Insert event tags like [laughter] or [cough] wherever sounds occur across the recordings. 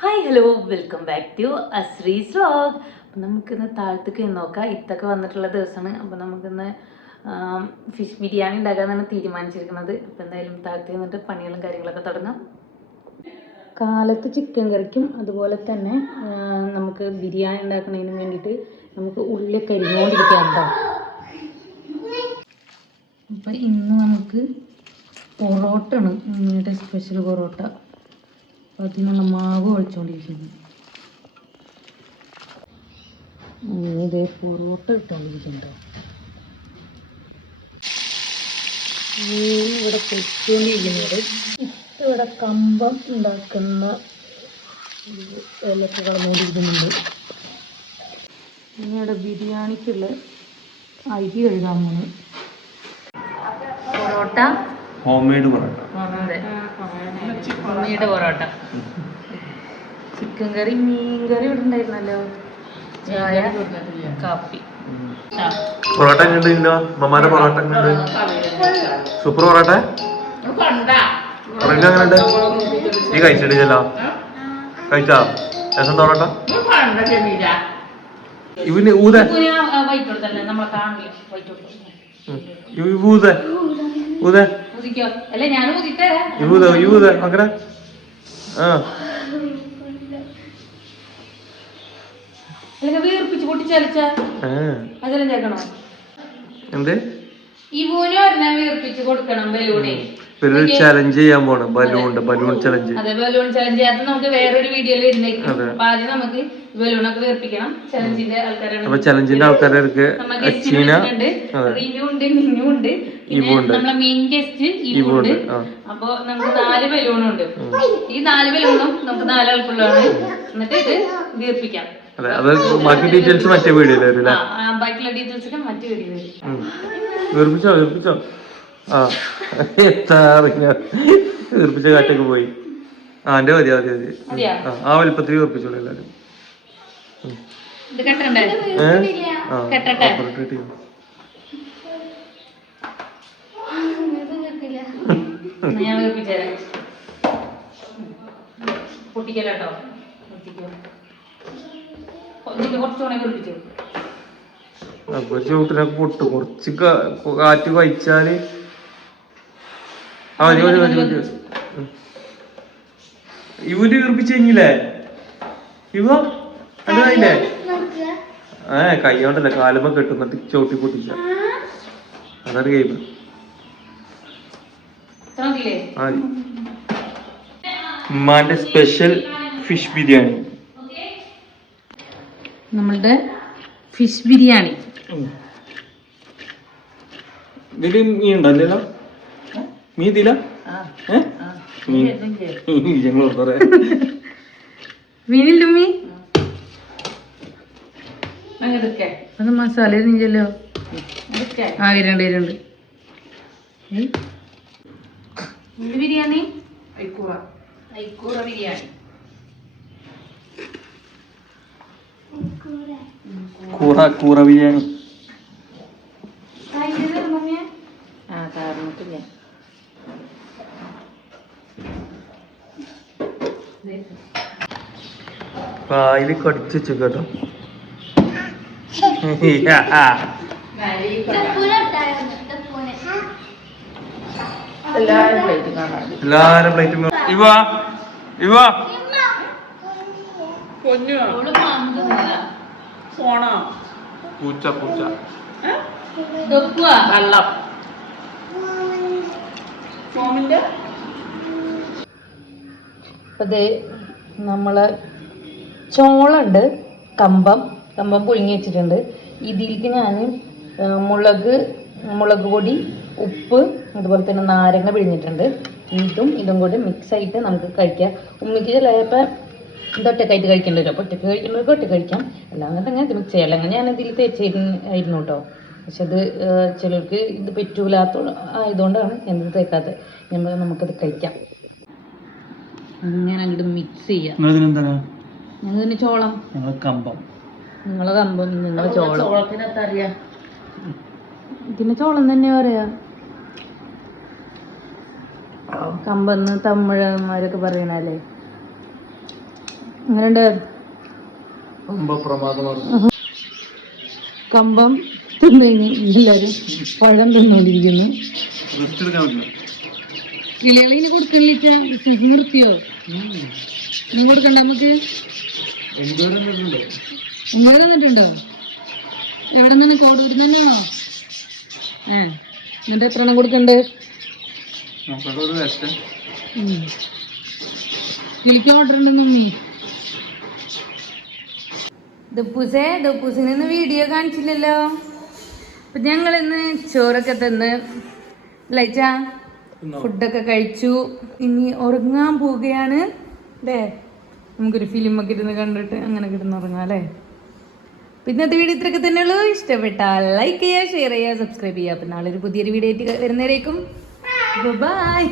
Hi hello welcome back to Ashri's vlog അപ്പം നമുക്കിന്ന് താഴത്തേക്ക് നോക്കാം. ഇത്തൊക്കെ വന്നിട്ടുള്ള ദിവസമാണ്. അപ്പം നമുക്കിന്ന് ഫിഷ് ബിരിയാണി ഉണ്ടാക്കാനാണ് തീരുമാനിച്ചിരിക്കുന്നത്. അപ്പം എന്തായാലും താഴത്തേക്ക് നിന്നിട്ട് പണികളും കാര്യങ്ങളൊക്കെ തുടങ്ങാം. കാലത്ത് ചിക്കൻ കറിക്കും. അതുപോലെ തന്നെ നമുക്ക് ബിരിയാണി ഉണ്ടാക്കുന്നതിന് വേണ്ടിയിട്ട് നമുക്ക് ഉള്ളി കരിഞ്ഞുകൊണ്ടിരിക്കാം കേട്ടോ. അപ്പം ഇന്ന് നമുക്ക് പൊറോട്ട ആണ് ഉണ്ണിയുടെ സ്പെഷ്യൽ പൊറോട്ട. അപ്പം അതിനുള്ള മാവ് ഒഴിച്ചുകൊണ്ടിരിക്കുന്നു ഇതേ പൊറോട്ട ഇട്ടുകൊണ്ടിരിക്കുന്നുണ്ടോ ഇവിടെ പൊയ്ക്കൊണ്ടിരിക്കുന്നത്. ഇവിടെ കമ്പം ഉണ്ടാക്കുന്ന ഇലക്ക് കളന്നുകൊണ്ടിരിക്കുന്നുണ്ട് ഇനി ഇവിടെ ബിരിയാണിക്കുള്ള അരി കഴുകാൻ പോണ്. പൊറോട്ട? Home made parotta. ഉണ്ണിയുടെ പൊറോട്ട. ചിക്കൻ കറി മീൻ കറി ഇവിടെ ഉണ്ടായിരുന്നല്ലോ ചായ കാപ്പി. പൊറോട്ട എങ്ങനെയുണ്ട് അമ്മമാരുടെ പൊറോട്ട എങ്ങനെയുണ്ട്? സൂപ്പർ പൊറോട്ട? പൊറോട്ട എങ്ങനെയുണ്ട്? നീ കഴിച്ചിട്ടില്ലല്ലോ? കഴിച്ചാ? രസം പൊറോട്ട? ഇവന് ഊത. ഉദിക്കോ അല്ല ഞാൻ ഉദിത്തരാ യൂത യൂത മക്കളെ. ആ. അല്ലെങ്കിൽ വീർപ്പിച്ച് പൊട്ടിച്ചലച്ച ആ. അതെല്ലാം ചേക്കണോ എന്ത്? ഈ മൂന്ന് വീർപ്പിച്ച് കൊടുക്കണം ബലൂണേ ഒരു ചലഞ്ച് ചെയ്യാൻ പോണ്. ബലൂൺ ബലൂൺ ചലഞ്ച് അതെ ബലൂൺ ചലഞ്ച് അത് നമുക്ക് വേറൊരു വീഡിയോയിൽ വരുന്നേക്കും. അപ്പൊ ആദ്യം നമുക്ക് ബലൂണൊക്കെ വീർപ്പിക്കണം. ചലഞ്ചിന്റെ ആൾക്കാരാണ് അപ്പൊ ചലഞ്ചിന്റെ ആൾക്കാർക്ക് ഗസ്റ്റിനുണ്ട് അതെ. ഉണ്ട് മിന്നു ഉണ്ട്. പിന്നെ. നമ്മളെ മെയിൻ ഗസ്റ്റ് ഇവു ഉണ്ട്. അപ്പൊ നമുക്ക് നാല് ബലൂണുണ്ട് ഈ നാല് ബലൂണും നമുക്ക് നാലാൾക്കുള്ളതാണ്. എന്നിട്ട് ഇത് വീർപ്പിക്കാം. അതെ ബാക്കി ഡീറ്റെയിൽസ് മറ്റേ വീഡിയോയിൽ വരും ബാക്കിയുള്ള ഡീറ്റെയിൽസ് മറ്റു വീഡിയോ വരും. ഉം. വീർപ്പിച്ചോ വീർപ്പിച്ചോ? ആ. കാറ്റൊക്കെ പോയി. ആ എന്റെ മതി മതി മതി. ആ, വലിപ്പത്തിൽ ഉറപ്പിച്ചോളൂ എല്ലാരും പൊട്ടിക്കലോ അപ്പൊ ചൂട്ടിനൊക്കെ പൊട്ടും. കുറച്ച് കാറ്റ് കഴിച്ചാൽ ആ മതി മതി മതി മതി വീർപ്പിച്ച് കഴിഞ്ഞില്ലേ? ഇവ? അതായില്ലേ ഏ കൈയോണ്ടല്ല കാലുമ്പോ കെട്ടും ചോട്ടി പൊട്ടിച്ച. അതാണ് ഗെയിം മതി ഉമ്മാന്റെ സ്പെഷ്യൽ ഫിഷ് ബിരിയാണി. നമ്മളുടെ ഫിഷ് ബിരിയാണി. ഇതിൽ മീൻ ഉണ്ടല്ലോ മീൻ ഇതില്ല ഏ? മീൻ ഞങ്ങൾ പറയാം മീനില്ല മീ അത് മസാല ഇരുന്നില്ലല്ലോ ആ ബിരിയാണി? ഐക്കൂറ. ഐക്കൂറ ബിരിയാണി. കൂറ കൂറ ബിരിയാണി ആ കാരണത്തില്ല പായിൽ കടിച്ചു വെച്ചു കേട്ടോ. എല്ലാരും പ്ലേറ്റ് ഇവ ഇവ. പൂച്ച പൂച്ച. വെള്ളം. അതെ നമ്മളെ ചോളുണ്ട് കമ്പം കമ്പം പുഴുങ്ങി വെച്ചിട്ടുണ്ട്. ഇതിലേക്ക് ഞാൻ മുളക് മുളക് പൊടി ഉപ്പ് അതുപോലെ തന്നെ നാരങ്ങ പിഴിഞ്ഞിട്ടുണ്ട്. ഇതും ഇതും കൂടി മിക്സ് ആയിട്ട് നമുക്ക് കഴിക്കാം. ഉമ്മിക്ക് ചിലപ്പോൾ ഇതൊറ്റക്കായിട്ട് കഴിക്കേണ്ടി അപ്പോൾ ഒറ്റയ്ക്ക് കഴിക്കുന്നവർക്ക് ഒറ്റ കഴിക്കാം. അല്ലാതെ അങ്ങനെ മിക്സ് ചെയ്യാം. അല്ലെങ്കിൽ ഞാൻ ഇതിൽ തേച്ചായിരുന്നു കേട്ടോ. പക്ഷെ അത് ചിലർക്ക് ഇത് പറ്റൂലാത്ത ആയതുകൊണ്ടാണ് ഞാനിത് തേക്കാത്തത്. നമ്മൾ നമുക്കത് കഴിക്കാം. അങ്ങനെ അങ്ങോട്ട് മിക്സ് ചെയ്യാം. ഞങ്ങൾ പിന്നെ ചോളം. ഞങ്ങൾ കമ്പം. നിങ്ങളെ കമ്പം നിങ്ങളെ ചോളം. പിന്നെ ചോളം തന്നെ പറയാ. കമ്പെന്ന് തമിഴന്മാരൊക്കെ പറയണല്ലേ അങ്ങനെയുണ്ട് കമ്പം തിന്നു എല്ലാരും പഴം തിന്നുകൊണ്ടിരിക്കുന്നു കിളികളിങ്ങനെ കൊടുക്കണില്ല ബിസിനസ് നിർത്തിയോ? നീ കൊടുക്കണ്ട നമുക്ക്? ഉമ്മ തന്നിട്ടുണ്ടോ എവിടെ നിന്ന് കോടൂരിൽ തന്നെയോ ഏ എന്നിട്ട് എത്ര എണ്ണം കൊടുക്കണ്ട്? വിളിക്കാൻ ഓർഡർ ഉണ്ട് മമ്മി ദപ്പൂസേ ദപ്പൂസിന് ഇന്ന് വീഡിയോ കാണിച്ചില്ലല്ലോ. അപ്പൊ ഞങ്ങൾ ഇന്ന് ചോറൊക്കെ തന്ന് ലൈച്ച ഫുഡൊക്കെ കഴിച്ചു. ഇനി ഉറങ്ങാൻ പോവുകയാണ്. അല്ലേ നമുക്കൊരു ഫിലിമൊക്കെ ഇരുന്ന് കണ്ടിട്ട് അങ്ങനെ കിടന്ന് ഉറങ്ങാം അല്ലേ? അപ്പൊ ഇന്നത്തെ വീഡിയോ ഇത്രയൊക്കെ തന്നെയുള്ളൂ ഇഷ്ടപ്പെട്ടാൽ ലൈക്ക് ചെയ്യുക ഷെയർ ചെയ്യുക സബ്സ്ക്രൈബ് ചെയ്യുക. അപ്പം നാളെ ഒരു പുതിയൊരു വീഡിയോ ആയിട്ട് വരുന്നവരേക്കും. ബൈ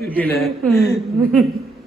കിട്ടിയില്ലേ? [laughs]